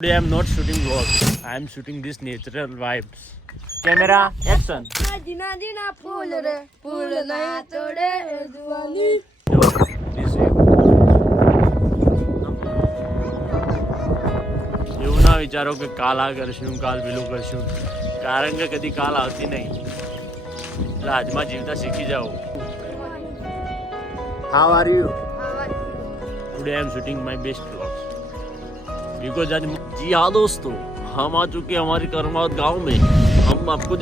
Today I am not shooting vlog. I am shooting this natural vibes. Camera action. જીના જીના ફૂલ રે ફૂલ ના તોડે જુવાની This view. એવું ના વિચારો કે કાલ આ કરશું કાલ પેલું કરશું કારણ કે કદી કાલ આવતી નહીં એટલે આજમાં જીવતા શીખી જાઓ. How are you? Today I am shooting my best vlogs. Because आज जी हाँ दोस्तों हम आ चुके हैं हमारे करमावत गांव में हम आपको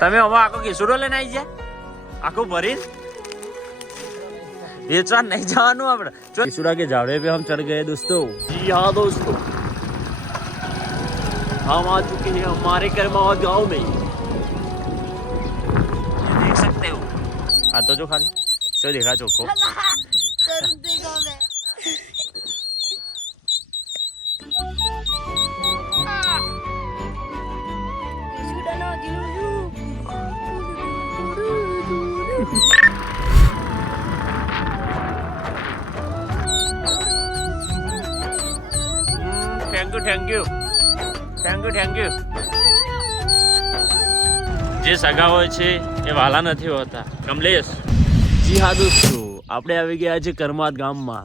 તમે હવે આખો કેસુરો લઈને આવી જાય આખું ભરીને વેચવા નહીં જવાનું આપણે केसुरा के झाड़े पे हम चढ़ गए दोस्तों. जी हाँ दोस्तों हम आ चुके हैं हमारे करमावत गांव में देख सकते हो आ तो जो खाली जो देखा चोखो કરું તે ગમે સુડાનો દિલુ થેન્ક યુ જે સગા હોય છે એ વાલા નથી હોતા. કમલેશ જી હા દોસ્તો આપણે આવી ગયા છે કરમાત ગામમાં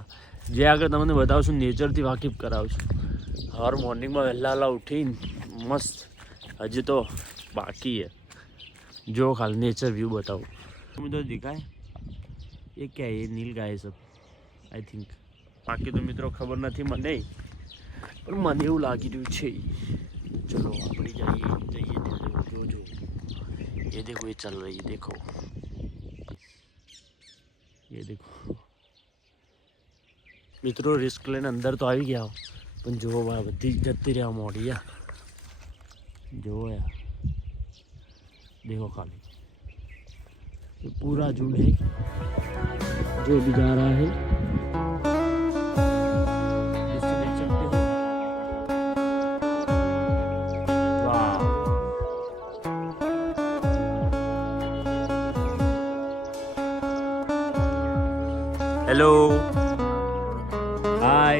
જે આગળ તમને બતાવશું નેચરથી વાકેફ કરાવશું. હર મોર્નિંગમાં વહેલા ઉઠીને મસ્ત હજી તો બાકી है જો ખાલી नेचर व्यू बताऊँ तो दिखाए ये क्या है ये नील गाय सब आई थिंक बाकी तो मित्रों खबर નથી મને પણ મને એવું લાગી રહ્યું છે. ચલો આપણે જઈએ જો ये देखो ये चल रही है देखो ये देखो મિત્રો રિસ્ક લઈને અંદર તો આવી ગયા પણ જો બધી જતી રહ્યા મોડિયા જો यार देखो खाली ये पूरा झुंड है जो भी जा रहा है इसको देख सकते हो. वाह हेलो हाय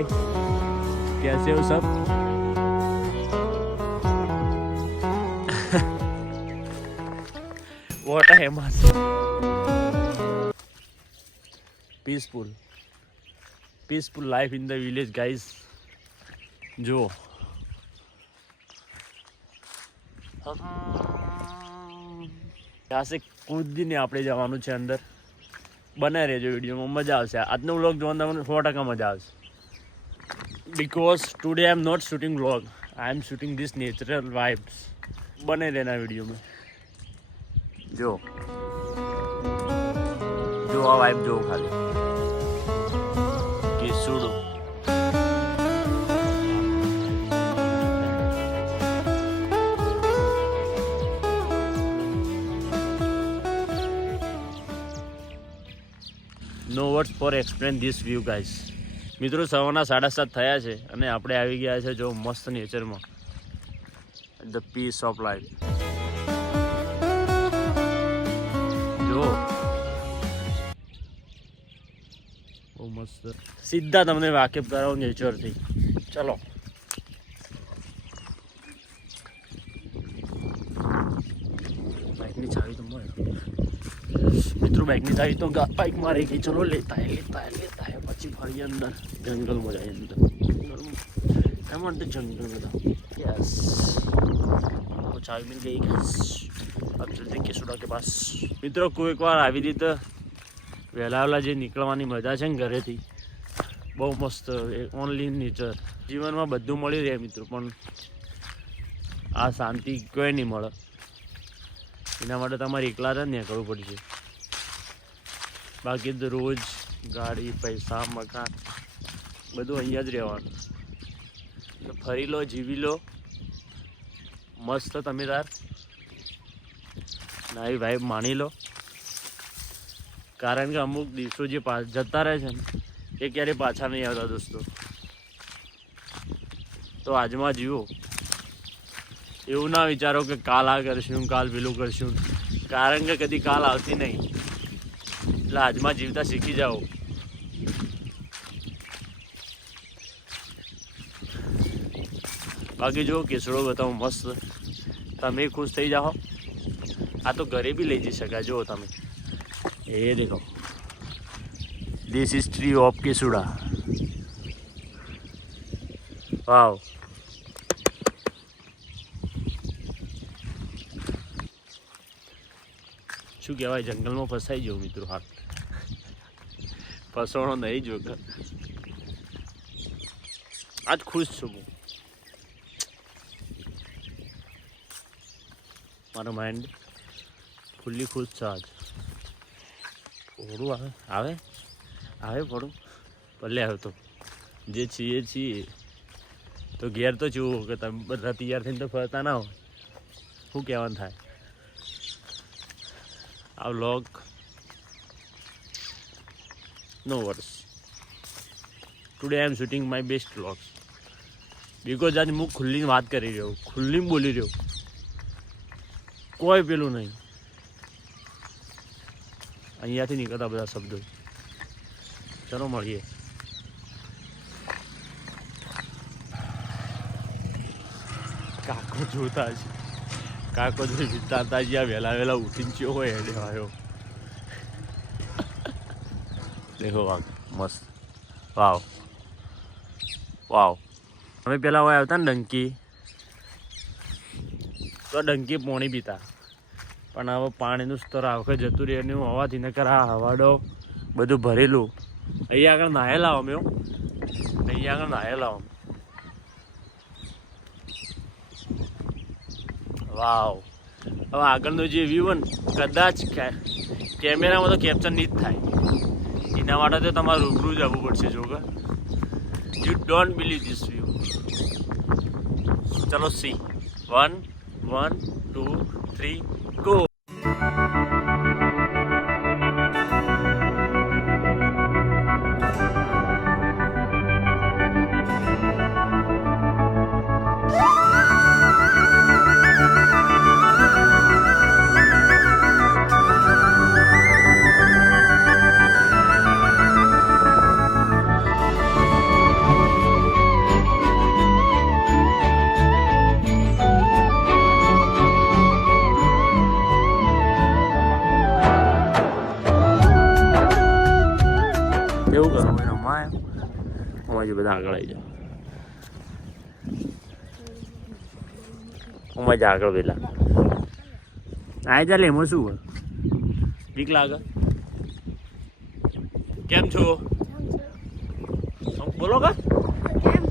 कैसे हो सब. What a hemas. Peaceful life in the village guys. जो यहाँ से કૂદીને આપણે જવાનું છે અંદર. બનાવી રહેજો વિડીયોમાં મજા આવશે. આજનો વ્લોગ જોવાનું તમને 100% મજા આવશે. Because today I am not shooting vlog. I am shooting this natural vibes. બને રહેના વિડીયોમાં જો આ વાઇબ જો ખાલી કેસુડો no words for explain this view guys. મિત્રો સવારના 7:30 થયા છે અને આપણે આવી ગયા છે જો મસ્ત નેચરમાં ધ પીસ ઓફ લાઈફ. જો બહુ મસ્ત સીધા તમને વાકેફ કરાવો નેચરથી. ચલો બાઇકની ચાવી તો મળે મિત્રો બાઇકની ચાવી તો બાઇક મારી ગઈ. ચલો લેતા હે પછી ફરી અંદર જંગલમાં જાય અંદર એમાં जंगल में था. यस तो चाय मिल गई गैस. अब चलते केसुડા के पास. મિત્રો કોઈક વાર આવી રીતે વહેલા જે નીકળવાની મજા છે ને ઘરેથી બહુ મસ્ત. ઓનલી નેચર જીવનમાં બધું મળી રહે મિત્રો પણ આ શાંતિ કોઈ નહીં મળે. એના માટે તમારે એકલા જ નીકળવું પડશે. બાકી તો રોજ ગાડી પૈસા મકાન બધું અહીંયા જ રહેવાનું. ફરી લો જીવી લો મસ્ત તમે તાર નાવી વાઇબ માણી લો. કારણ કે અમુક દિવસો જે જતા રહે છે ને એ ક્યારેય પાછા નહીં આવતા દોસ્તો. તો આજમાં જીવો. એવું ના વિચારો કે કાલ આ કરશું કાલ પેલું કરશું કારણ કે કદી કાલ આવતી નહીં એટલે આજમાં જીવતા શીખી જાઓ. બાકી જો કેસડો બતાવો મસ્ત, તમે ખુશ થઈ જાઓ. આ તો ઘરે બી લઈ જઈ શકાય. જુઓ તમે, એ દેખો, ધીસ ઇઝ ટ્રી ઓફ કેસુડા. વાવ. શું કહેવાય, જંગલમાં ફસાઈ જવું મિત્રો. હાથ ફસવાનો નહીં જો, આજ ખુશ છું હું. મારો માઇન્ડ ફૂલ્લી ખુશ છે આજ. થોડું આવે થોડું ભલે આવે તો જે છીએ તો ઘેર તો જુઓ કે તમે બધા તૈયાર થઈને તો ફરતા ના હોય. શું કહેવાનું થાય. આ વ્લોગ નો વર્સ. Today I am shooting my best vlogs because આજે હું ખુલ્લીને વાત કરી રહ્યો, ખુલ્લીને બોલી રહ્યો, કોઈ પેલું નહીં. અહીંયાથી નીકળતા બધા શબ્દો. ચલો મળીએ. કાકો જોતા છે, કાકો જો વિચારતા જ્યાં વહેલા ઉઠીને ચયો હોય એને આવ્યો. દેખો વાઘ મસ્ત. વાવ વાવ. અમે પેલા હોય આવતા ને ડંકી, તો ડંકી પોણી પીતા, પણ હવે પાણીનું સ્તર આ વખતે જતું રહે ને હોવાથી નકર આ હવાડો બધું ભરેલું. અહીંયા આગળ નાહેલા અમે, અહીંયા આગળ નાહેલા અમે. વાવ. હવે આગળનો જે વ્યૂ ને કદાચ કેમેરામાં તો કેપ્ચર નહીં જ થાય. એના માટે તો તમારે રૂબરૂ જ આવવું પડશે. જો કે you don't believe this view. ચલો સી 1 1 2 3 ગો. એવું કરો રમાય. અમારી બધા આગળ આવી જાઓ. અમારી આગળ પેલા આવી ચાલે. એમાં શું હોય, બીક લાગે. કેમ છો બોલો કા. કેમ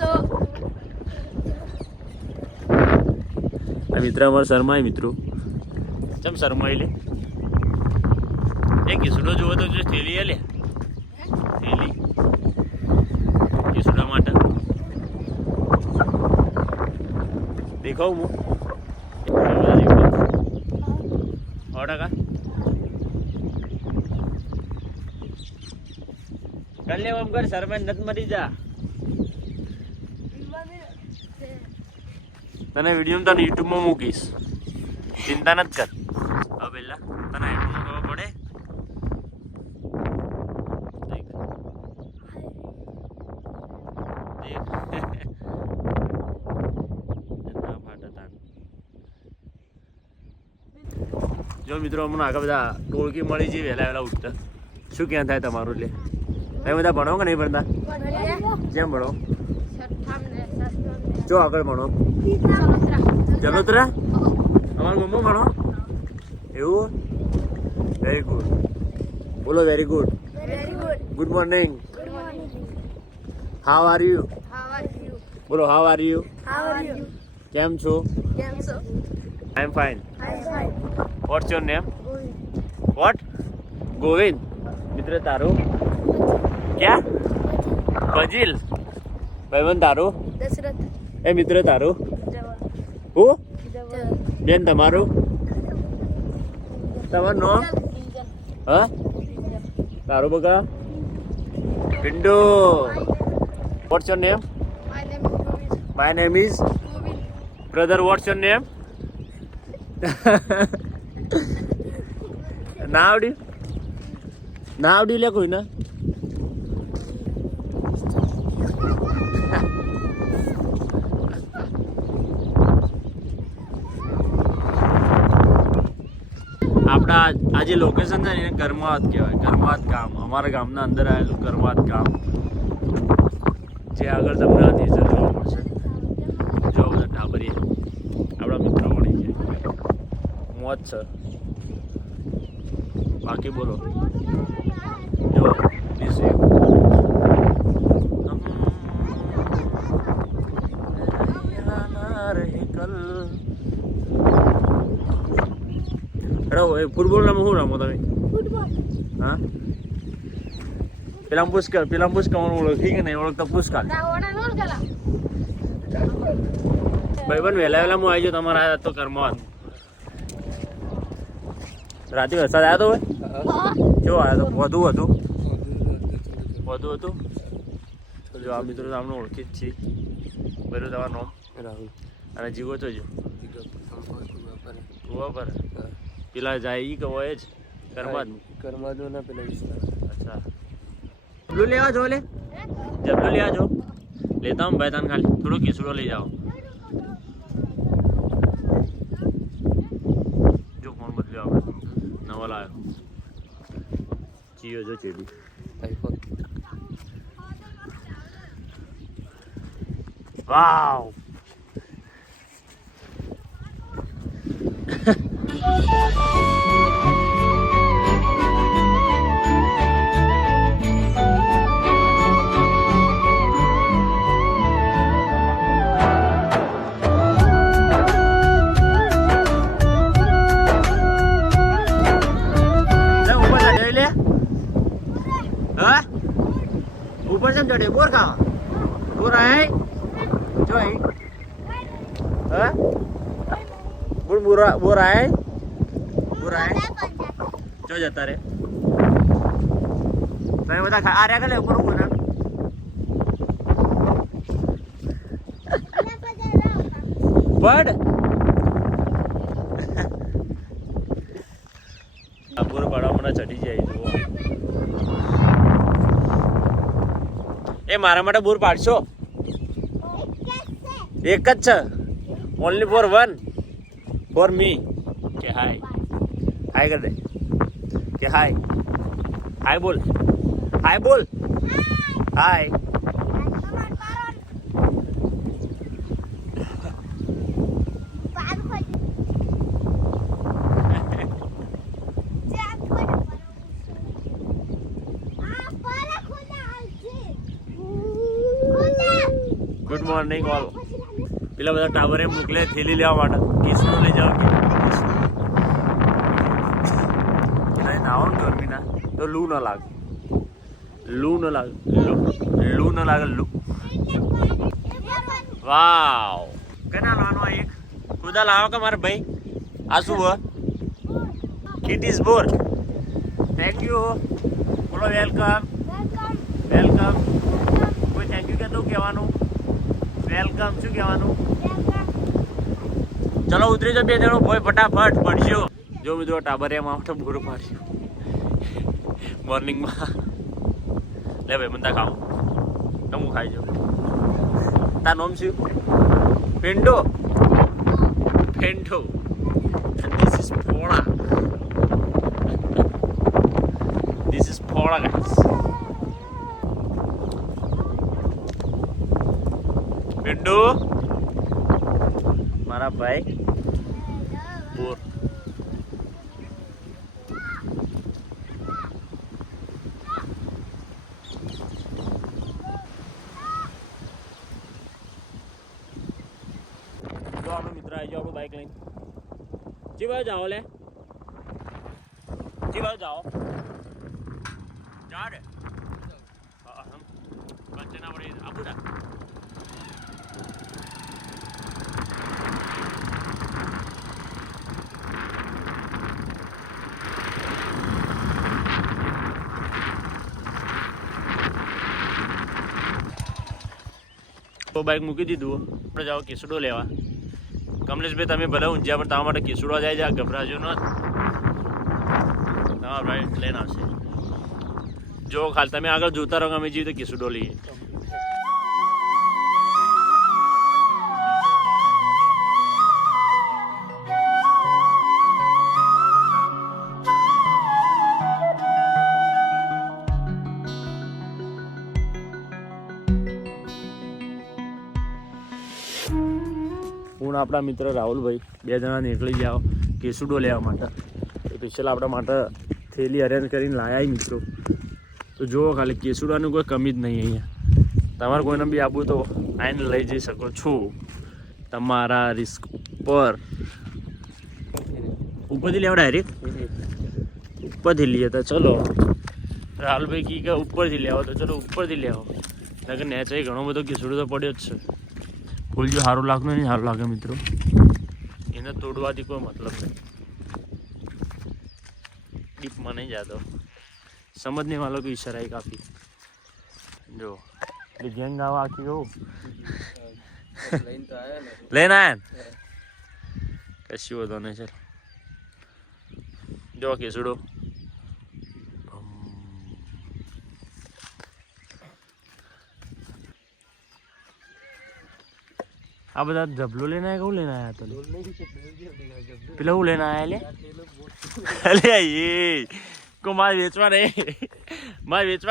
છો? આ મિત્ર અમારે શર્માય. મિત્રો કેમ શર્માય લે? એ કિસડો જોવો તો જો થેલી લે, થેલી કિસડા માટે દેખાવું હું 100%. કર લે આમ કર, શરમાઈ નથી મરી જા. તને વિડીયો તને યુટ્યુબમાં મૂકીશ, ચિંતા નથી કર. હવે પેલા તને એટલું ખબર પડે. જો મિત્રો અમને આગળ બધા ટોળકી મળી છે વહેલા ઉઠતા. શું ક્યાં થાય તમારું? એટલે તમે બધા ભણો કે નહીં ભણતા? કેમ ભણો? જો આગળ ભણો. ચલોતરા અમારા મમ્મા ભણો. એવું? Very good. બોલો very good. Good morning. How are you? બોલો હાઉ આર યુ? કેમ છો? I am fine. What's your name? What? Govind. મિત્ર તારું? ક્યાં? ફજીલ. ભાઈબંધ તારું? દશરથ. એ મિત્ર તારું? હું? બેન તમારું? તમારું નામ? હા તારું બગા? Pintu. What's your name? My name is brother. What's your name? ના આવડ્યું? ના આવડ્યું લે કોઈ ના? આ જે લોકેશન છે ને એને કરમાત કહેવાય. કરમાત ગામ, અમારા ગામના અંદર આવેલું કરમાત ગામ, જે આગળ તમને આ નેચર જોવા મળશે. જો બધા ટાબરીએ આપણા મિત્રો મળી છે, મોજ છે. બાકી બોલો. જો this view. ફૂટબોલ નામ શું રમો તમે? હા, પેલા પુષ્કર ઓળખી કે નહીં ઓળખતા? પુષ્કર ભાઈ બન વહેલા હું આવી જાઉં તમારા હાથ તો કરમાવાનું. રાતે વરસાદ આવ્યો તો ભાઈ? કેવો આવ્યો તો? વધુ હતું. જો આ મિત્રો તમને ઓળખી જ છીએ. બરોબર, તમારું નામ? રાહુલ. અને જીવો તો જો પર પેલા જાય ઈ કે હોય જ કરમાદ ના પેલા વિસ્તાર. અચ્છા, જબલું લેવા જો લેતા હું ભાઈ તને ખાલી થોડો કેસુડો લઈ જાઓ. જો ફોન બદલ્યો આપણે, નવો લાવ્યો. ચીયો જો ચેડી આઈફોન. વાવ. ऊपर से चढ़े बोर कहाँ बोर आए जो है बोर आए जो जाता रे તમે બધા આ રહ્યા કે ઉપર ઉપર બડ આ બોર પાડવા મને ચડી જાય. એ મારા માટે બોર પાડશો? એક જ છે, only for one, for me. કે હાય કર દે. કે હાય બોલ હાય. Good morning all. પેલા બધા ટાવરે મોકલે થેલી લેવા માટે, કેસુડો લઈ જાઓ કે નાવો ને ગરમીના તો લૂ ન લાગે. વાવ. કેના લાવવાનો? એક ખુદા લાવો કે મારા ભાઈ? આ શું હોય? Kit is bore. Thank you બોલો. વેલકમ. કોઈ થેન્ક યુ કહેતું કહેવાનું? વેલકમ શું કહેવાનું? ચલો ઉતરી જાઓ બે જણો ભાઈ, ફટાફટ પડશો. જો મિત્રો ટાબરિયામાં તો બોર પાડ્યું મોર્નિંગમાં. લે ભાઈ બંદા ખાવું તો હું ખાઈ જાઉં. તાર નામ શું? પેન્ટો. This is Pola guys. પેન્ટો મારા ભાઈ બોર. જો આપણો મિત્ર આવી જાઓ, આપણું બાઈક લઈને. જી બાજુ જાઓ લે, જી બાજુ જાઓ જા રે. વચ્ચે ના પડી આપું. તો બાઈક મૂકી દીધું, આપણે જાઓ કેસુડો લેવા. કમલેશભાઈ તમે ભલે ઊંઝ્યા પણ તમારા માટે કેસુડો જાય છે, ગભરાજો ન. તમારા ભાઈ લઈને આવશે. જો ખાલી તમે આગળ જોતા રહો, અમે જઈએ તો કેસુડો લઈએ. હું આપણા મિત્ર રાહુલભાઈ 2 જણા નીકળી જાઓ કેસુડો લેવા માટે. સ્પેશિયલ આપણા માટે થેલી અરેન્જ કરીને લાયા મિત્રો. તો જુઓ ખાલી કેસુડાની કોઈ કમી જ નહીં અહીંયા. તમારે કોઈને બી આપવું તો આવીને લઈ જઈ શકો છો તમારા રિસ્ક પર. ઉપરથી લેવા ડાયરેક્ટ ઉપરથી લઈએ તો ચલો. રાહુલભાઈ કી કે ઉપરથી લેવો તો ચલો ઉપરથી લેવો. નકર નેચે ઘણો બધો કેસુડો તો પડ્યો જ છે. ફૂલ જો સારું લાગતું નહીં સારું લાગે મિત્રો. એને તોડવાથી કોઈ મતલબ નહીં. ડીપમાં નહીં જાતો. સમજને વાલો को इशारा है काफी. जो गैंग आवा आखी हो लेना है कशी होतो नहीं चल जो के सुडो આ બધા જબલો લેના है કહું લેના આયા તો પેલા હું લેના આયા લે અલે એ को मार वेचवा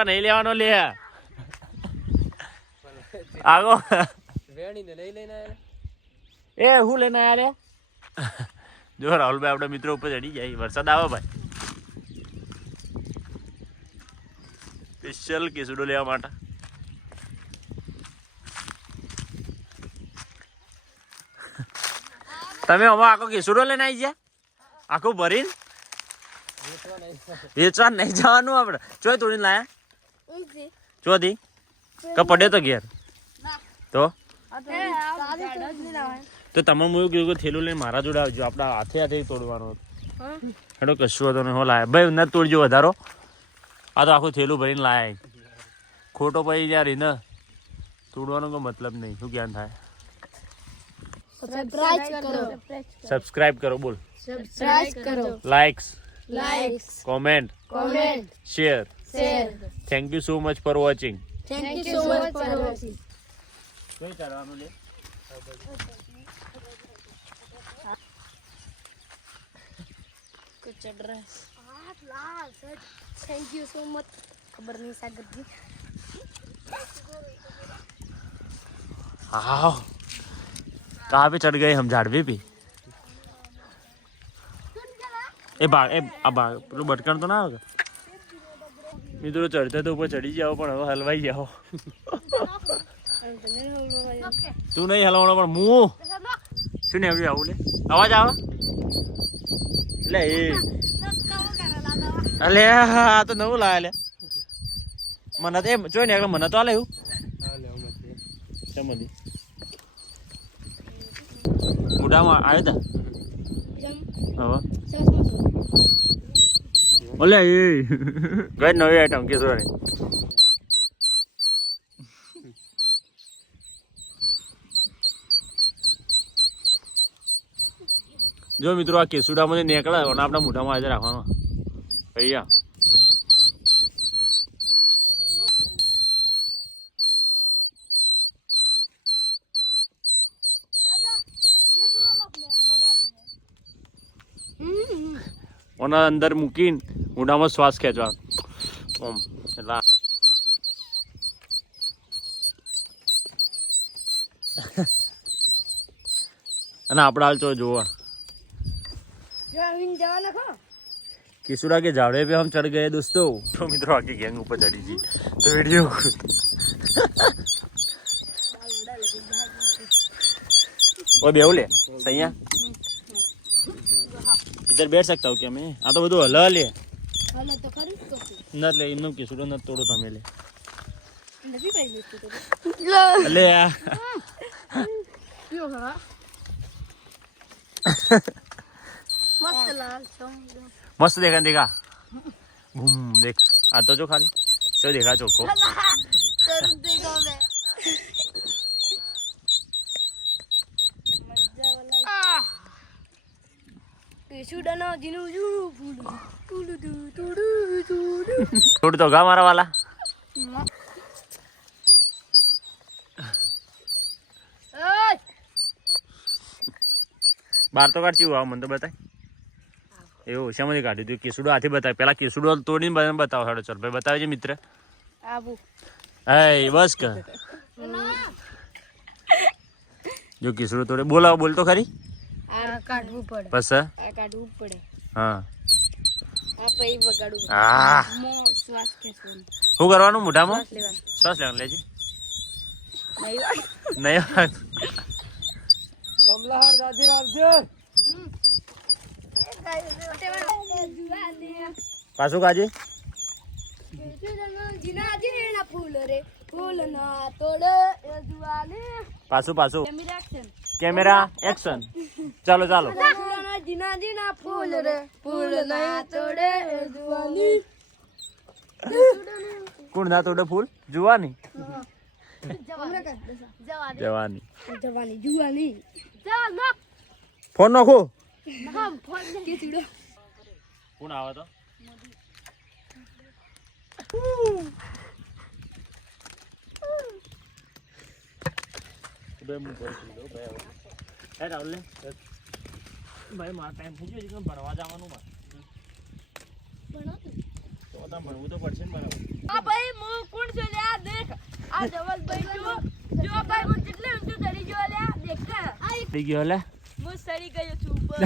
नहीं लेवानो ले आगो वेणी ने लई लेना ए હું લેના આયા લે જો રાહુલભાઈ આપણા મિત્રો ઉપર ચડી જાય. વરસાદ આવે ભાઈ. સ્પેશિયલ કેસુડો લેવા માટે. તમે આમાં આખો કેસુડો લઈને આવી ગયા આખું ભરીને વેચવા નહીં જવાનું આપણે. ચોય તોડીને લાયા ચોથી કે પડે તો ઘેર તો તમે હું એવું કીધું કે થેલું લઈને મારા જોડે આવજો. આપણા હાથે હાથે તોડવાનો હેડો કશું હતો ને હો લાયા ભાઈ ન તોડજો વધારો. આ તો આખું થેલું ભરીને લાયા. ખોટો પછી યાર એને તોડવાનો કોઈ મતલબ નહીં. શું જ્ઞાન થાય. સબસ્ક્રાઇબ કરો બોલ. Likes comment share thank you so much for watching. કઈ કરવાનું લે कुछ चढ़ रहा है थैंक यू सो मच. खबर नहीं सागर जी. हाँ कहाँ पे चढ़ गए हम झाड़वे पे. ए भाग પેલું બટકણ તો ના આવે મિત્રો. ચડતે તો ઉપર ચડી જાઓ પણ હવે હલવાઈ જાઓ. તું નહીં હલવાનો પણ હું શું ને આવ્યું આવું લે અવાજ આવે લે એ અલે આ તો નવું લાવે લે. મને તો એમ જોઈ ને મને તો હાલે એવું ચમલી મોઢામાં આવ્યો તા હવે ઓલે એ ગઈ નવી આઈટમ કેસુડાની. જો મિત્રો આ કેસુડામાંથી નીકળે અને આપણા મોઢામાં આજે રાખવાનો ભૈયા. ઓના અંદર મૂકીને મોઢામાં શ્વાસ ખેંચવા ઓમ એટલે અને આપણે હાલ તો જોવા किसुड़ा के झाड़े पे हम चढ़ गए दोस्तों. तो मित्रों आगे गैंग ऊपर चढ़ी जी तो वीडियो वो बेवले सही है. इधर बैठ सकता हूँ क्या मैं. आ तो બધું હલા લે ન લે ઇનો કિસુડો ન તોડો તમે લે લે मस्त देखा देखा घूम देख आ तो जो खाली जो देखा चोखो छोड़ तो गा मारा वाला बार तो काट हुआ मन तो बताए એવું શામાંથી કાઢ્યું તું કેસુડો હાથી બતાવે પેલા કેસુડો તોડીને બતાવો હેડો ચલ ભાઈ બતાવજે મિત્ર આબુ એ બસ કર જો કિશોરો તોડે બોલાવો, બોલ તો ખરી. આ કાઢવું પડે, પછી આ કાઢવું પડે, હા આ પછી વગાડવું આ મો શ્વાસ ખેંચવાનો, શું કરવાનું મોઢામાં? શ્વાસ લેવાનો શ્વાસ લેવાનું લેજી. નહીં નહીં વાત. કમલાહાર દાદી રાખજો. પાછું કાજી. ફૂલ રે ફૂલ ના તોડે એ જુવાને. પાછું કેમેરા એક્શન. Camera action. ચાલો ચાલો. જીના જીના ફૂલ રે ફૂલ ના તોડે એ જુવાની. કોણ ના તોડે ફૂલ? જુવાની. જવાની. જવાની જુવાની. ફોન નાખો. કેસુડો. કોણ આવે તો? ભાઈ મારા ટાઈમ થઈ ગયો છે, ભણવા જવાનું માં. તો ભણવું તો પડશે ને બરાબર. આ ભાઈ હું કોણ છું લ્યા દેખ. આ જવલભાઈ છું. જો ભાઈ હું કેટલે ઊંચું ચડી ગયો લ્યા દેખ. થઈ ગયો લે. હું સડી ગયો છું ઉપર.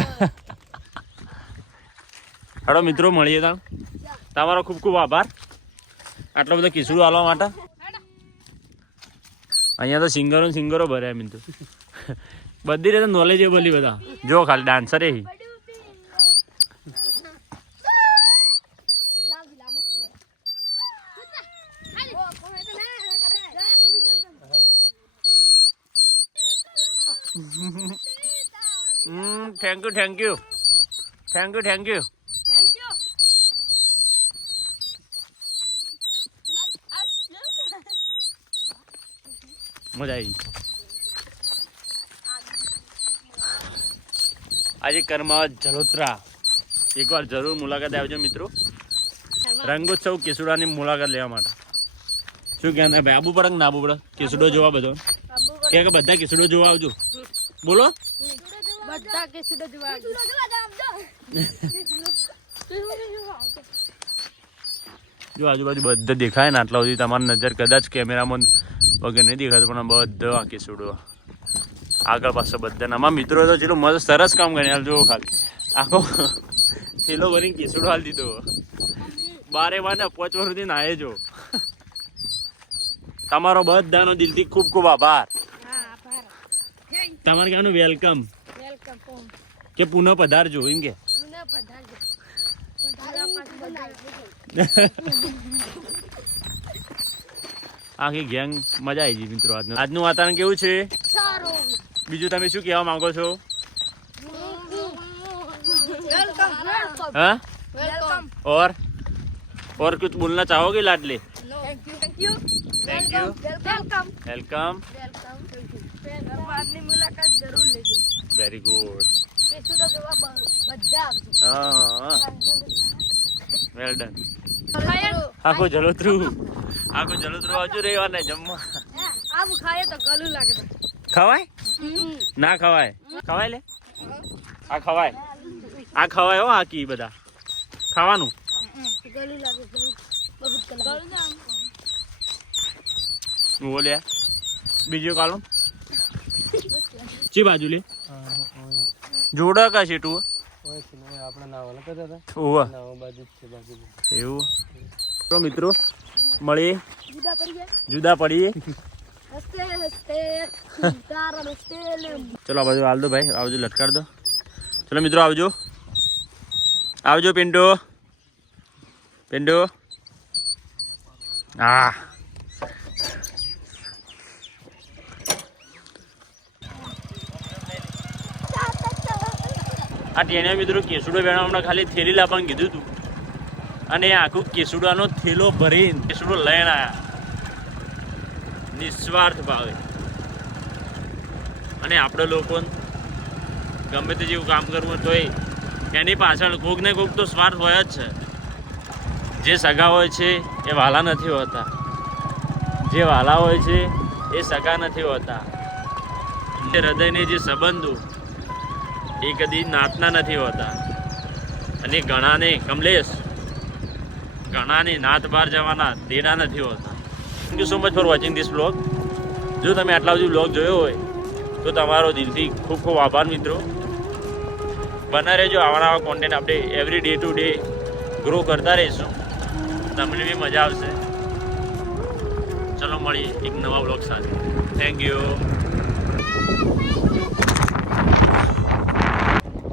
હેડો મિત્રો મળીએ તા. તમારો ખૂબ ખૂબ આભાર આટલો બધો કિસ્સું આલવા માટે. અહીંયા તો સિંગરો ભર્યા મિત્રો. બધી રીતે નોલેજેબલ બધા. જો ખાલી dancer A thank you thank you. મજા આવી. આજે કર્માવત જલોત્રા એકવાર જરૂર મુલાકાત આવજો મિત્રો. રંગોત્સવ કેસુડાની મુલાકાત લેવા માટે. શું કહેવાય ભાઈ, આબુ પડે કે ના આબુ પડે કેસુડો જોવા? બધો કે બધા કેસુડો જોવા આવજો. બોલો બધા કેસુડો જોવા. જો આજુબાજુ બધા દેખાય ને આટલા સુધી તમારી નજર કદાચ કેમેરામાં વગર નહીં દેખાતું, પણ બધો આ કેસુડો આગળ પાછળ બધા. આમાં મિત્રો તો ચેલું મસ્ત સરસ કામ કરે. હાલ જુઓ ખાલી આખો થેલો ભરીને કેસુડો હાલ દીધો. 12 વાર ને 5 વર્ષ સુધી નાહે જો. તમારો બધાનો દિલથી ખૂબ ખૂબ આભાર. તમારે કહેવાનું વેલકમ કે પુનઃ પધારજો એમ કે. આખી ગેંગ મજા આવી ગઈ મિત્રો. આજનું વાતાવરણ કેવું છે? બીજું તમે શું કહેવા માંગો છો? हाँ और कुछ बोलना चाहोगे लाडले? Thank you welcome. मुलाकात जरूर लेજો. Very good. કેસુડો જોવા બધા આવજો. हाँ वेल डन. આખો જલોત્રું આવજો રહેવા ને જમવા. આમ ખાય તો ગલું લાગે. ખવાય ના ખવાય? ખવાય લે. આ ખવાય હો. આકી બધા ખાવાનું. ગલું લાગે બહુ કલા. બોલ્યા બીજું કાલું ચી બાજુ લે જોડા કા છે તું? આપણે નાવાલા કરતા હતા. ઓવા નાવા બાજુ જ છે બાજુ. એવું. તો મિત્રો મળીએ, જુદા પડીએ. જુદા પડીએ. હસતે હસતે તારા હસતે લે. ચલો આ બાજુ હાલ દો ભાઈ, આ બાજુ લટકાડ દો. ચલો મિત્રો આવજો પિન્ટુ. હા આ ટેણિયા મિત્રો કેસુડો વેણવા હમણાં ખાલી થેલી લાવવાનું કીધું હતું, અને આખું કેસુડાનો થેલો ભરીને કેસુડો લઈને આવ્યા નિસ્વાર્થ ભાવે. અને આપણે લોકો ગમે તે જેવું કામ કરવું તોય એની પાછળ કોક ને કોક તો સ્વાર્થ હોય જ છે. જે સગા હોય છે એ વાલા નથી હોતા, જે વાલા હોય છે એ સગા નથી હોતા. એ હૃદયને જે સંબંધો એ કદી નાતના નથી હોતા. અને ઘણાને કમલેશ ઘણાને નાત બહાર જવાના દેના નથી હોતા. Thank you so much for watching this blog. જો તમે આટલા સુધી બ્લોગ જોયો હોય તો તમારો દિલથી ખૂબ ખૂબ આભાર મિત્રો. બના રહેજો, આવા નવા કોન્ટેન્ટ આપણે every day to day grow કરતા રહીશું. તમને બી મજા આવશે. ચલો મળીએ એક નવા બ્લોગ સાથે. Thank you.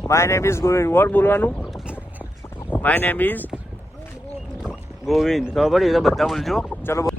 My name is Govind. What બોલવાનું? My name is Govind. ખબર પડી? એ તો બધા બોલજો. ચલો.